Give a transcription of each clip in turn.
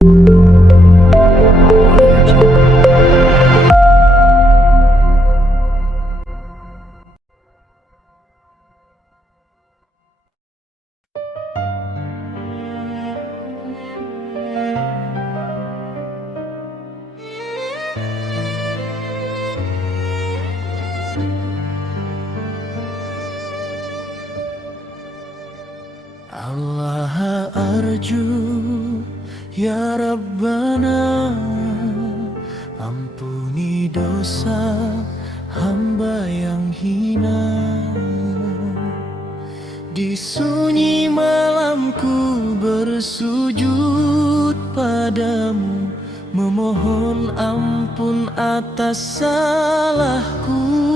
Allah arju ya Rabbana, ampuni dosa hamba yang hina. Di sunyi malamku bersujud padamu, memohon ampun atas salahku.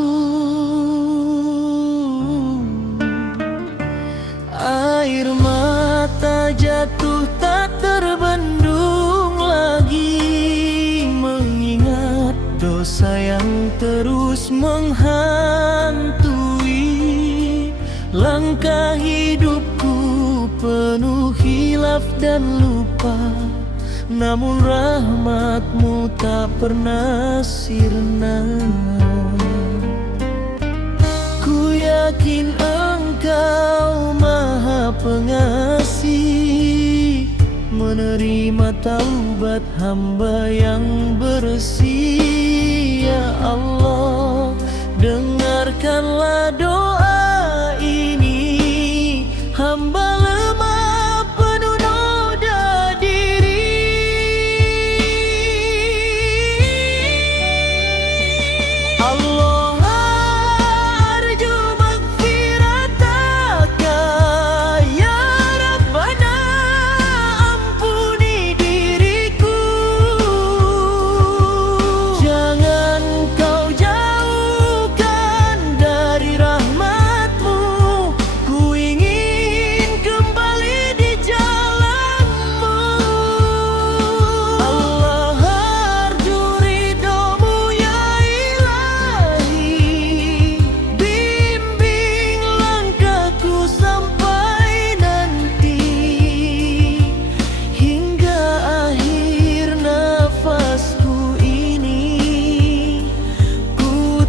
Air mata jatuh tak terbendung lagi, mengingat dosa yang terus menghantui. Langkah hidupku penuh hilaf dan lupa, namun rahmatmu tak pernah sirna. Ku yakin Engkau Maha Pengasih, menerima taubat hamba yang bersih. Ya Allah, dengarkanlah doa ini, hamba lemah penuh noda diri. Allah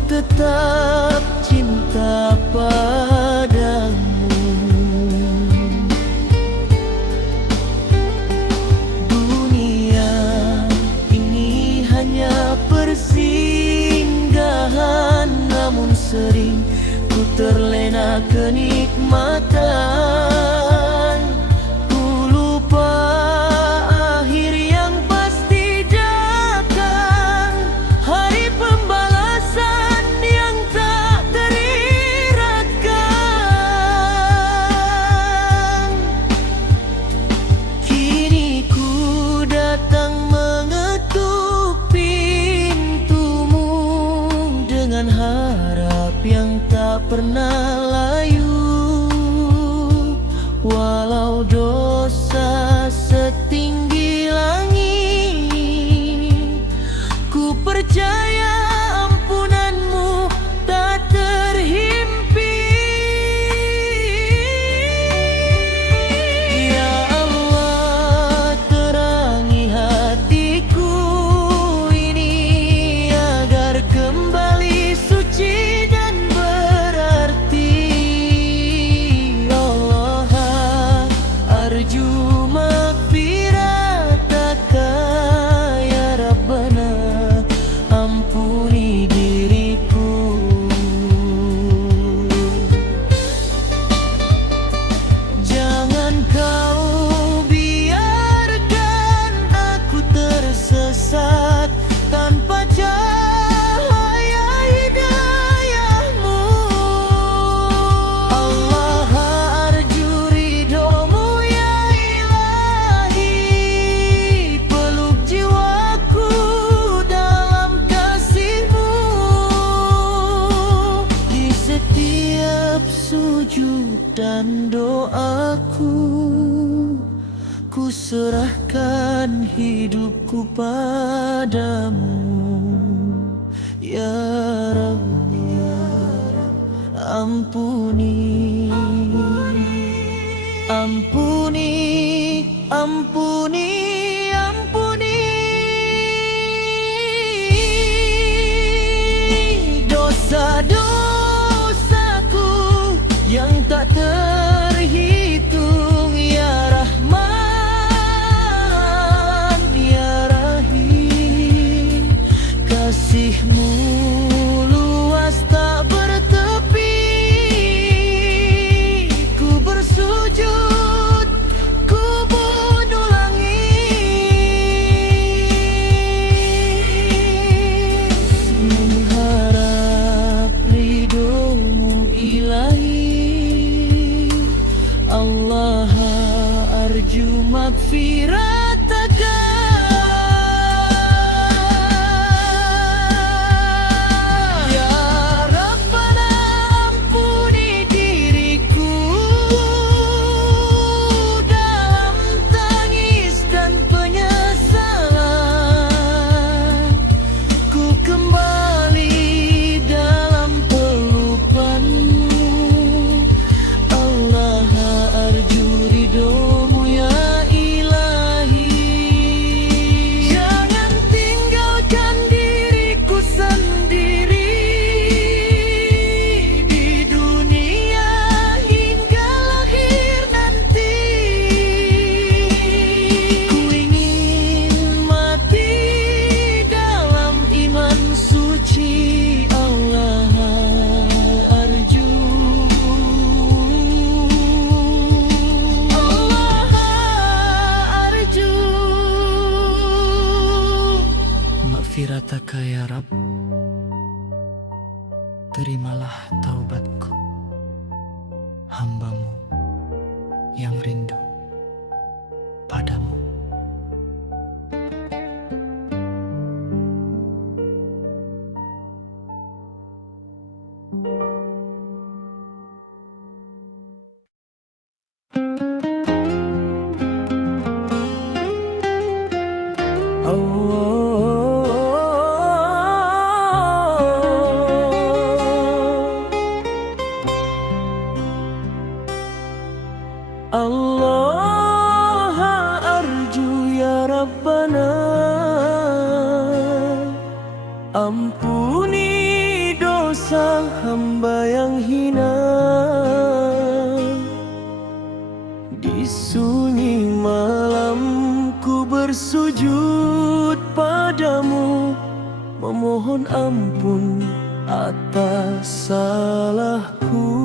tetap cinta padamu. Dunia ini hanya persinggahan, namun sering ku terlena kenikmatan. Ku lupa akhir yang pasti datang, hari pembalasan yang tak terelakkan. Kini ku datang mengetuk pintumu dengan harap yang tak pernah layu. Walau dosa setinggi langit, ku percaya ampunanmu tak terhimpi. Ya Allah, terangi hatiku ini agar kembali suci dan berarti. Allah arju maghfirataka ya Rabbana, ampuni diriku. Jangan kau biarkan aku tersesat tanpa cahaya hidayahmu. Allah arju ridhomu ya Ilahi, peluk jiwaku dalam kasihmu. Di setiap sujud dan doaku, ku serahkan hidupku padamu. Ya Rabbi, ampuni, ampuni, ampuni, ampuni. maghfirataka ya Rabbana, ampuni diriku dalam tangis dan penyesalan. Ku kembali dalam pelukanmu, Allah arju ridhomu ya ilahi. Jangan tinggalkan diriku sendiri di dunia hingga lahir nanti. Ku ingin mati dalam iman suci, Allah arju. Allah arju maghfirataka ya Rabb. Terimalah taubatku, hambamu yang rindu padamu. Allah arju ya Rabbana, ampuni dosa hamba yang hina. Di sunyi malam ku bersujud padamu, memohon ampun atas salahku.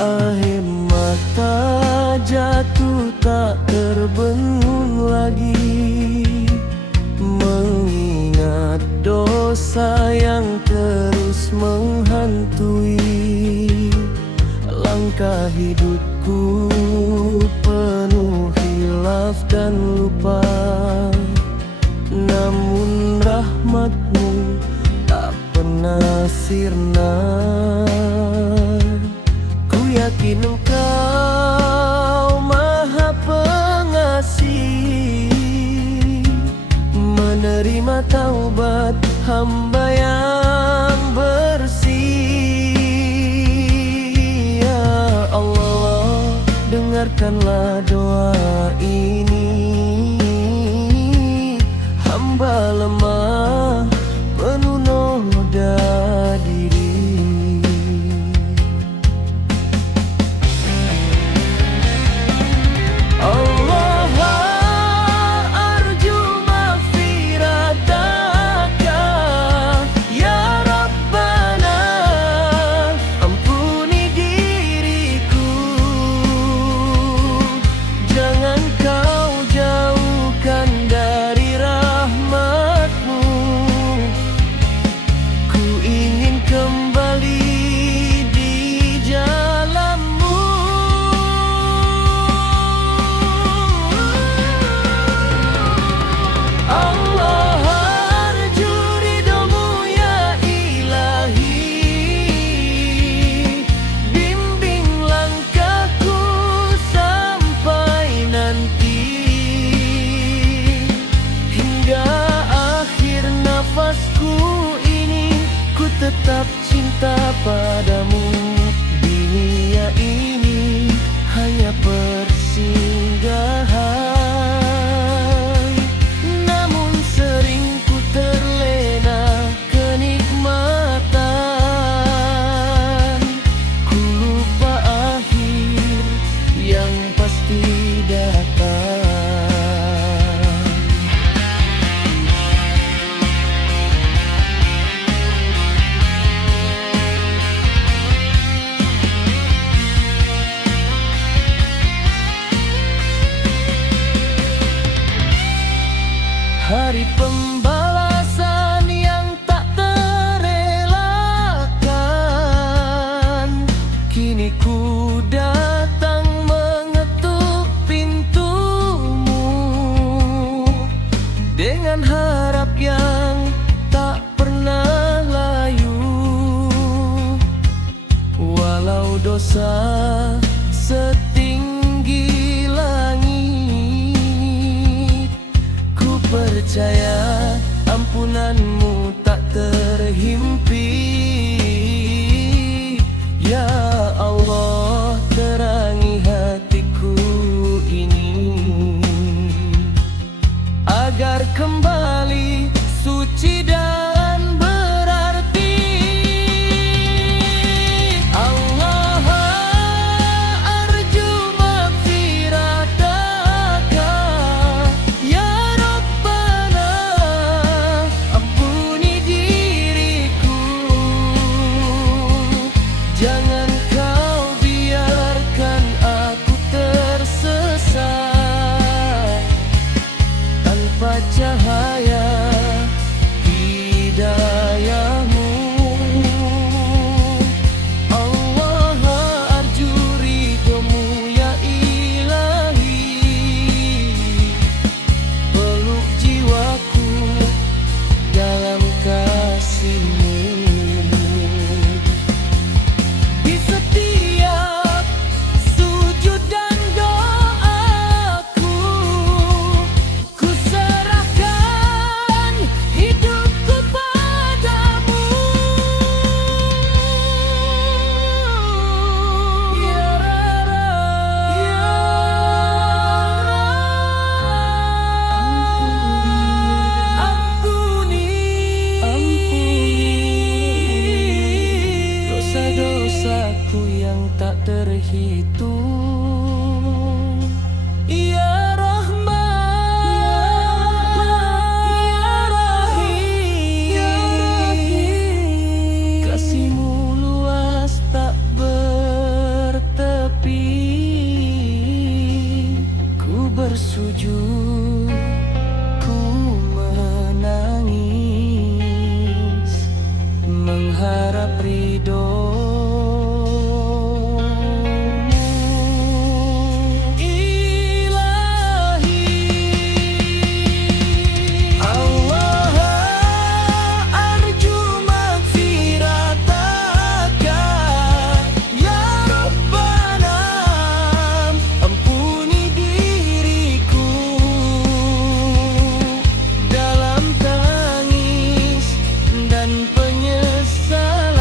Air mata jatuh tak terbengun lagi, mengingat dosa yang terus menghantui. Langkah hidupku penuh hilaf dan lupa, namun rahmatmu tak pernah sirna. Yakin Engkau Maha Pengasih, menerima taubat hamba yang bersih. Ya Allah, dengarkanlah doa ini, hamba lemah penuh noda diri. Jangan kau jauhkan dari rahmatmu. Kini ku datang mengetuk pintumu dengan harap yang tak pernah layu. Walau dosa setinggi langit, ku percaya ampunanmu tak terhimpi. Ya Allah, terangi hatiku ini agar kembali suci dan berarti. Allah, arju maghfirataka ya Rabbana, ampuni diriku. Jangan kau biarkan aku tersesat tanpa cahaya hidayahmu. Allah, arju ridhomu ya Ilahi, peluk jiwaku dalam kasih-Mu. Di setiap sujud dan doaku, ku serahkan hidupku padamu. Ya Rab, ya Rab, ampuni dosa-dosaku yang tak terhitung. Ya Rahman, ya Rahim, kasih-Mu luas tak bertepi. Ku bersujud, ku menangis, mengharap ridho-Mu. Ilahi, Allah, arju maghfirataka ya Rabbana, ampuni diriku. Dalam tangis dan penyesalan,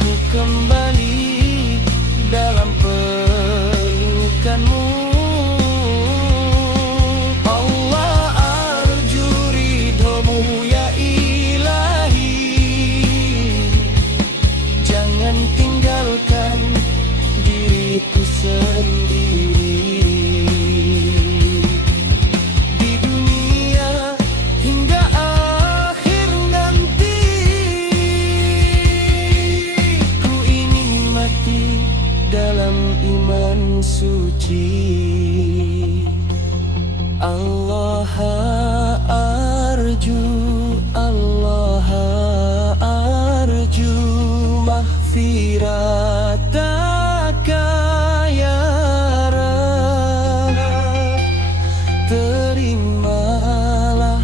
ku kembali dalam pelukan-Mu. Allah, arju ridho-Mu ya Ilahi, jangan tinggalkan diriku sendiri di dunia hingga akhir nanti. Ku ingin mati dalam iman suci. Allah, arju, Allah, arju maghfirataka ya Rabb. Terimalah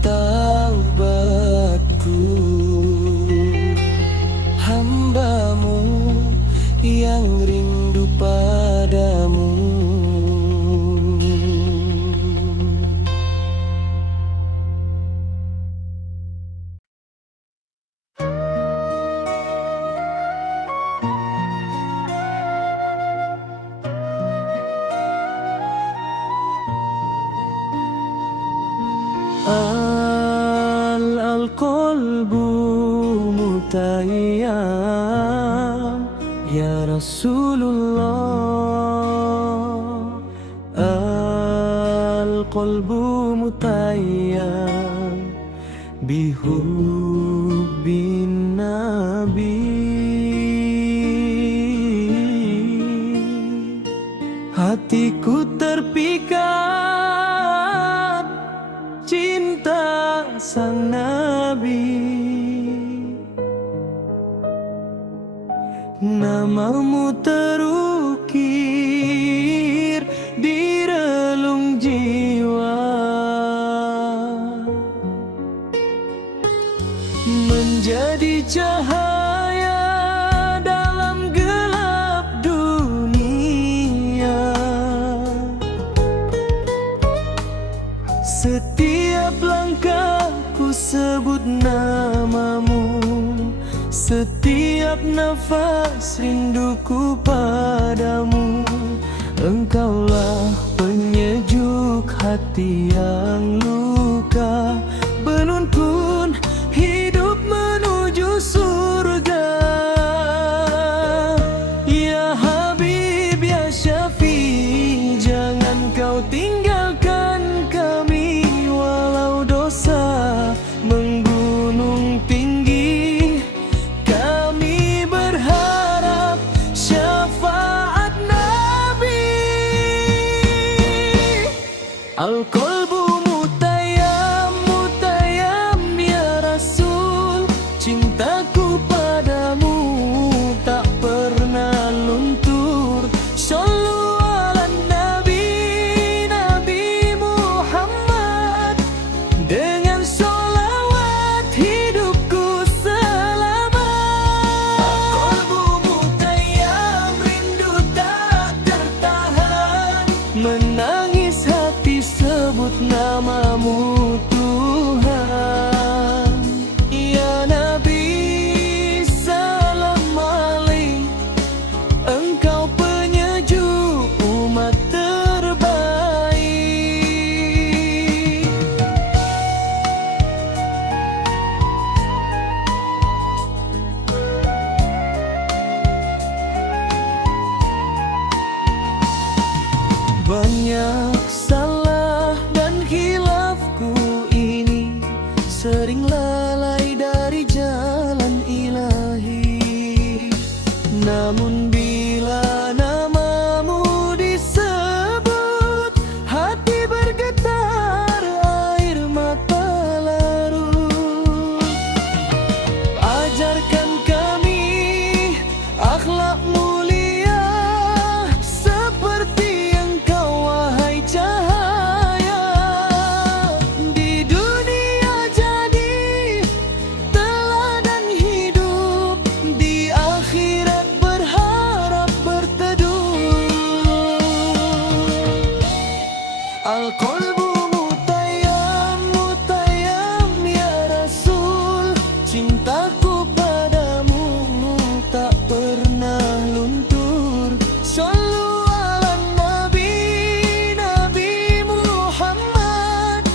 taubatku, hamba-Mu yang rindu padamu. Al-qalbu mutayyam ya Rasulullah, al-qalbu mutayyam bihubbin nabi. Hatiku terpikat cinta sang Nabi. Namamu terukir di relung jiwa, menjadi cahaya dalam gelap dunia. Setiap langkahku sebut namamu, setiap nafas rinduku padamu. Engkaulah penyejuk hati yang luka, penuntun hidup menuju surga. Ya Habib, ya Syafi, jangan kau tinggalkan kami walau dosa menggunung tinggi. Kami berharap syafaat Nabi. Al-qalbu mutayyam, mutayyam ya Rasul, cintaku padamu tak pernah luntur. Shallu ala Nabi, Nabi Muhammad, dengan sholawat hidupku selamat. Qalbu mutayyam, rindu tak tertahan, menangis hati sebut namamu Tuhan. Ya Nabi, salam alaik, engkau penyejuk umat terbaik. Banyak salah dan khilafku ini, sering lalai dari jalan ilahi. Namun bila namamu disebut, hati bergetar, air mata larut. Ajarkan kami akhlak mulia seperti engkau wahai cahaya. Di dunia jadi teladan hidup, di akhirat berharap berteduh. Al-qalbu mutayyam, mutayyam ya Rasul, cintaku padamu tak pernah luntur. Shallu ala Nabi, Nabi Muhammad,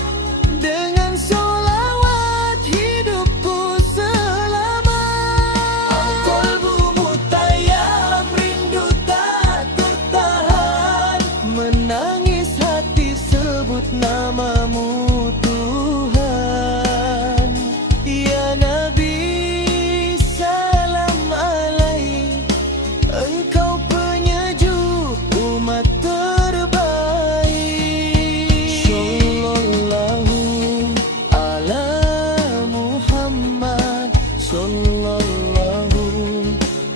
dengan sholawat hidupku selamat. Al-qalbu mutayyam, rindu tak tertahan, menangis hati sebut namamu Tuhan. Ya Nabi, salam alaik, engkau penyejuk umat terbaik. Sallallahu ala Muhammad, sallallahu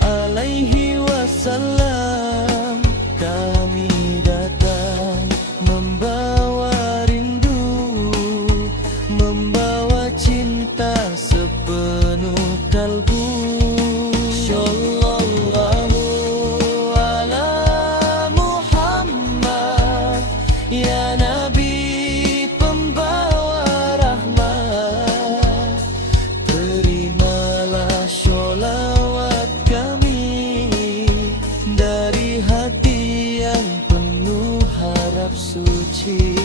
alaihi wasallam. Kami datang membawa rindu, membawa cinta sepenuh kalbu. Sallallahu ala Muhammad, ya Nabi pembawa rahmat. Terimalah sholawat kami dari hati yang penuh harap suci.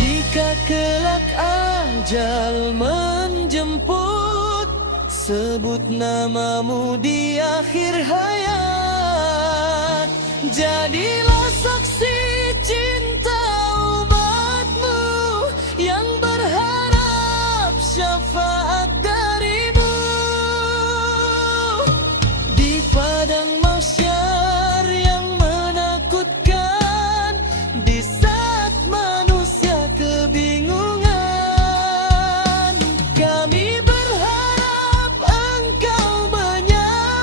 Jika kelak ajal menjemput, sebut namamu di akhir hayat. Jadilah saksi cinta umatmu yang berharap syafaat darimu. Di padang mahsyar yang menakutkan, di saat manusia kebingungan, kami berharap engkau menyapa.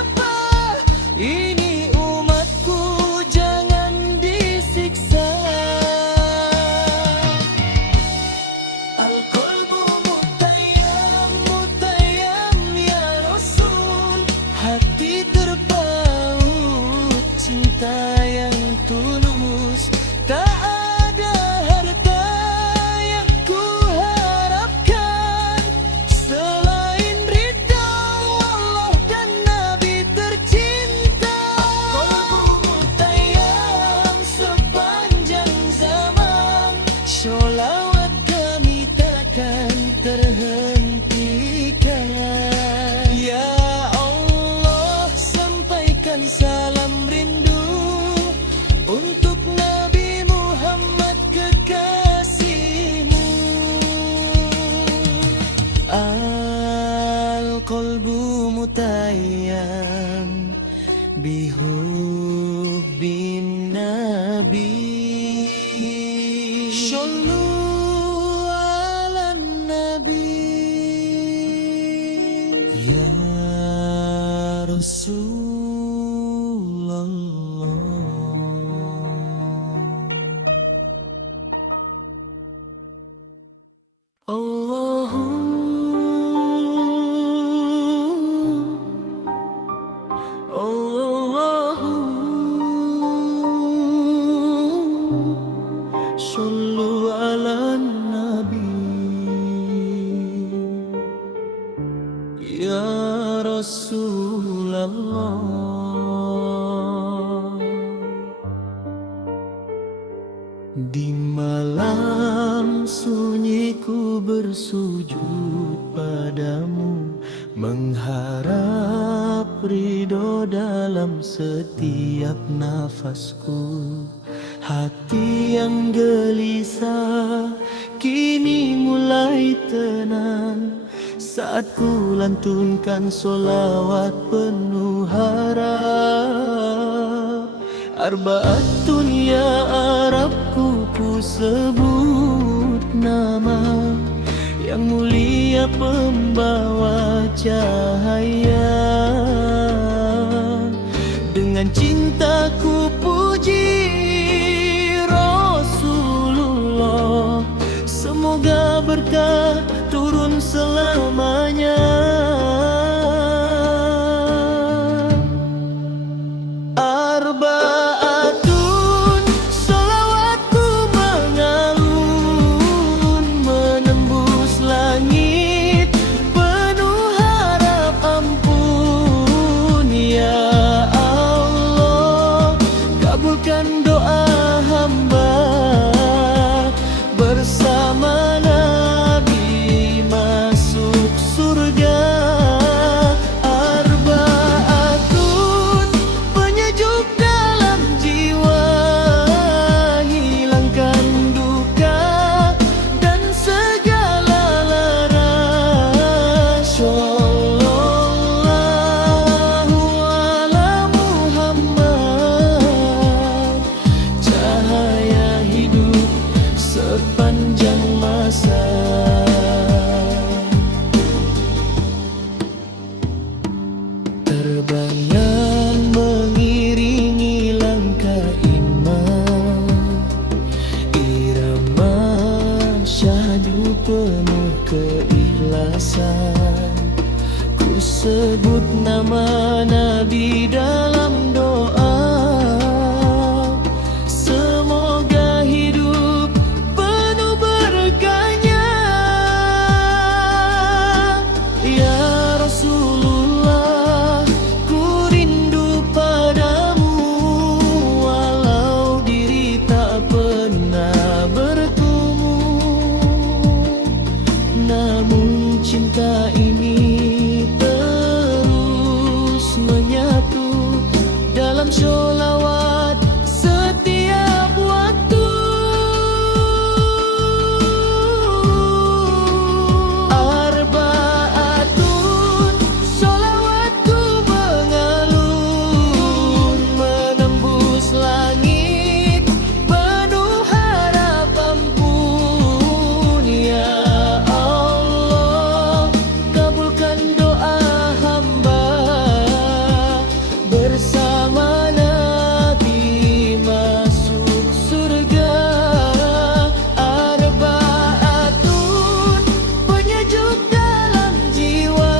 sayang bihubbin nabi. Sallu ala nabi ya Rasulullah. Sallu ala nabi ya Rasulullah. Di malam sunyi ku bersujud padamu, mengharap ridho dalam setiap nafasku. Hati yang gelisah kini mulai tenang saat ku lantunkan solawat penuh harap. Arbaatun ya Arabku, ku sebut nama yang mulia pembawa cahaya. Dengan cintaku puji Rasulullah, semoga berkah turun selamanya. Arbaatun salawatku mengalun menembus langit, penuh harap ampun ya Allah. Kabulkan doa hamba bersama Nabi masuk surga. Arbaatun penyejuk dalam jiwa, hilangkan duka dan segala lara. Sallallahu ala Muhammad, cahaya hidup sepanjang masa. Terbangan mengiringi langkah iman, irama syahdu penuh keikhlasan. Ku sebut nama Nabi dalam doa, semoga hidup penuh berkahnya. Ya Rasulullah, ku rindu padamu, walau diri tak pernah bertemu. Namun cinta ini terus menyatu dalam sholawat setiap waktu. Arbaatun sholawatku mengalun menembus langit, penuh harap ampun ya Allah. Kabulkan doa hamba bersama Nabi masuk surga. Arbaatun penyejuk dalam jiwa,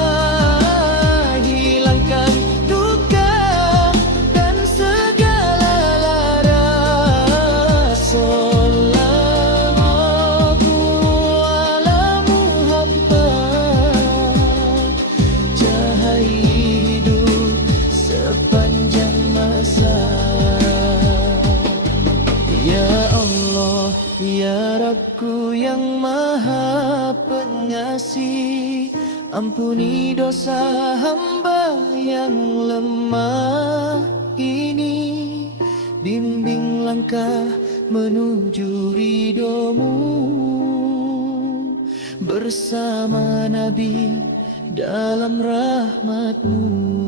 hilangkan duka dan segala lara. Sallallahu ala Muhammad, cahaya hidup sepanjang masa. Ya Allah, ya Rabbku yang maha pengasih, ampuni dosa hamba yang lemah ini. Bimbing langkah menuju ridho-Mu bersama Nabi dalam rahmat-Mu.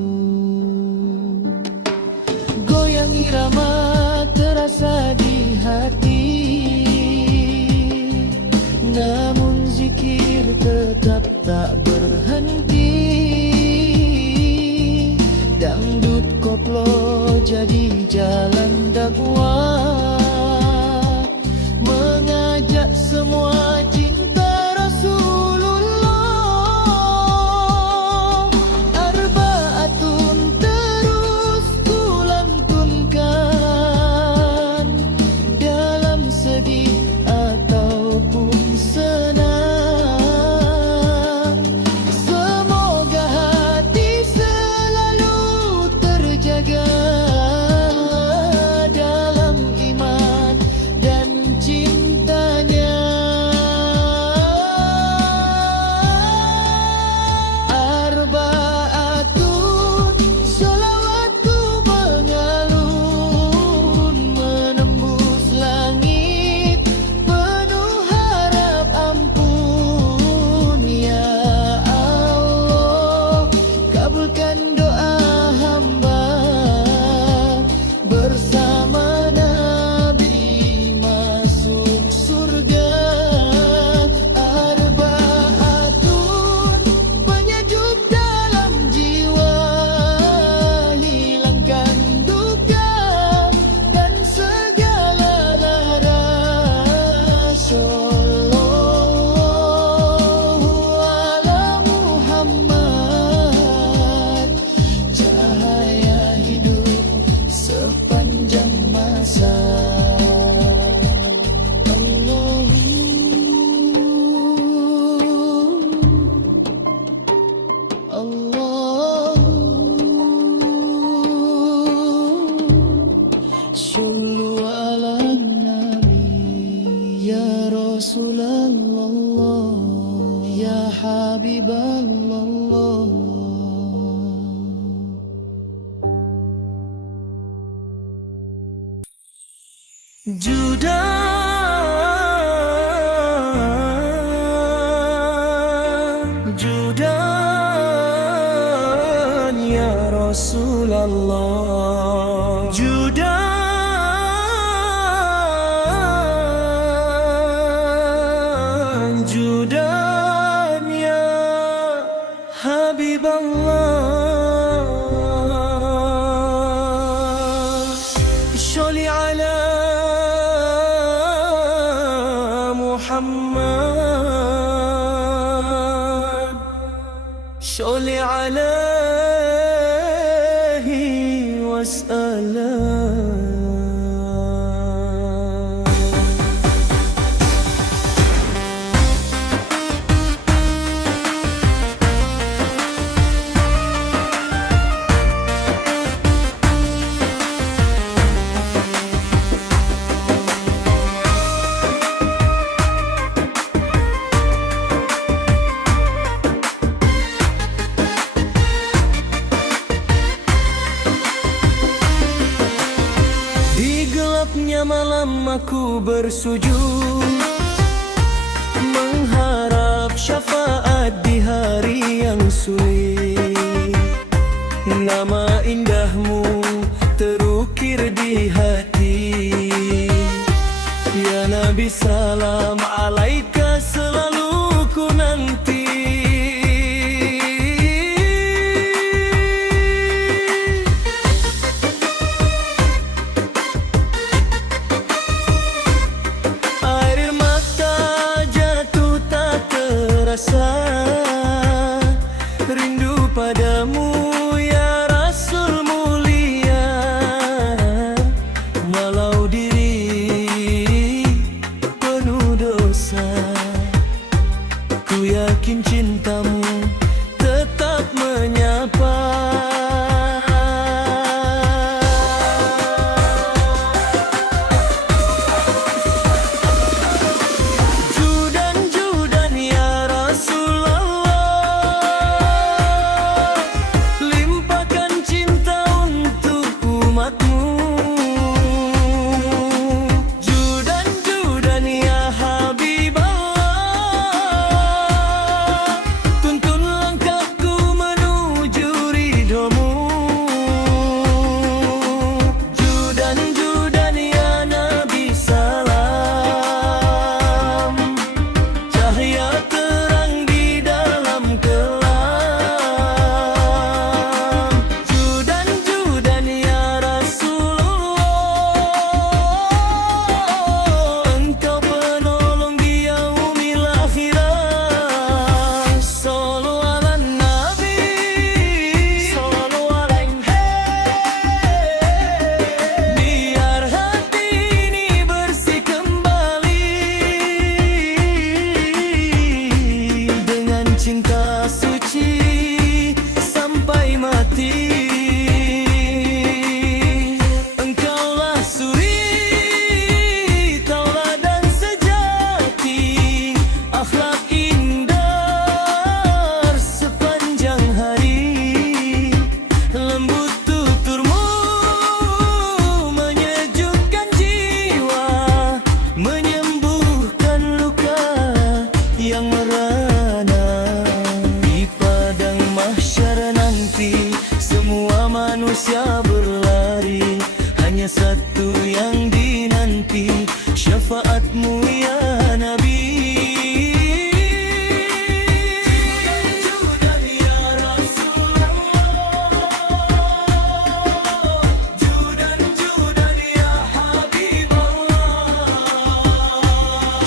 Judan ya Rasulullah, Judan ya Habiballah. Sholli ala Muhammad, sholli alaihi wasallam. Gelapnya malam aku bersujud, mengharap syafaat di hari yang sulit. Nama indahmu terukir di hati, ya Nabi salam alaika selalu ku nanti. Rindu padamu ya Rasul mulia, walau diri penuh dosa, ku yakin cintamu tetap menyapa. Cinta suci sampai mati, engkaulah suri, tauladan sejati, akhlak indah sepanjang hari, lembut tuturmu menyejukkan jiwa, menyembuhkan luka yang merana. Semua manusia berlari, hanya satu yang dinanti, syafaatmu ya Nabi. Judan ya Rasulullah, Judan ya Habiballah,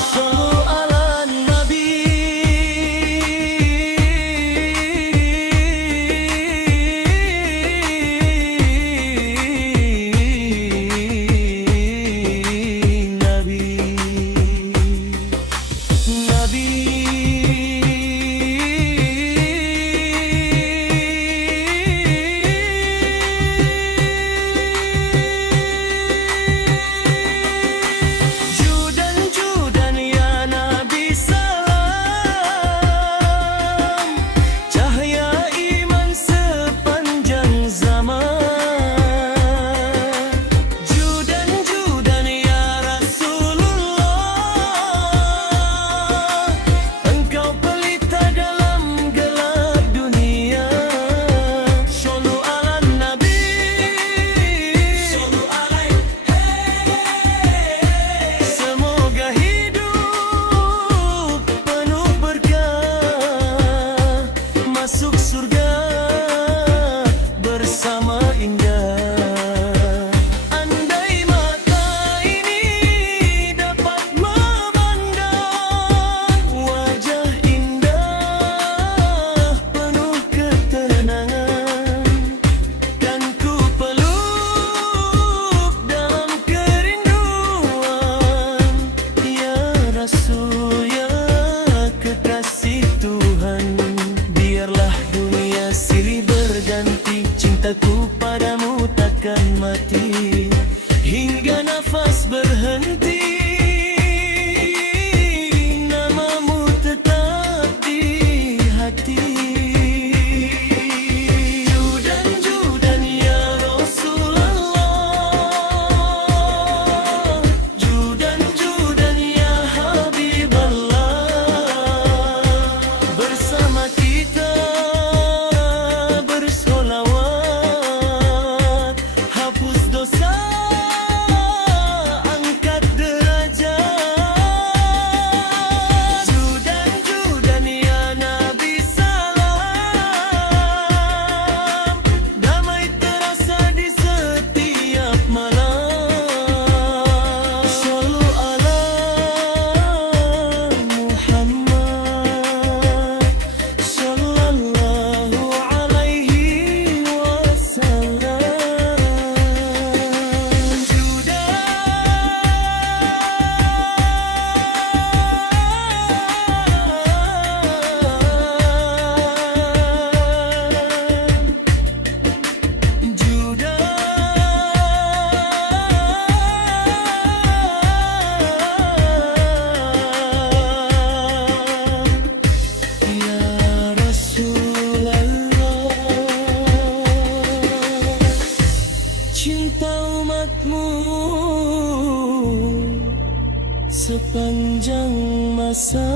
shollu ala Nabi. Cintaku padamu takkan mati hingga nafas berhenti. Namamu tetap di hati. Judan judan ya Rasulullah, judan judan ya Habiballah. Bersama kita bersolawat, hapus dosa, angkat derajat. Judan judan ya Nabi salam, damai terasa di setiap malam. Sallu ala Muhammad sallallahu alaihi wasallam. Ya Rasulullah, cinta umatmu sepanjang masa.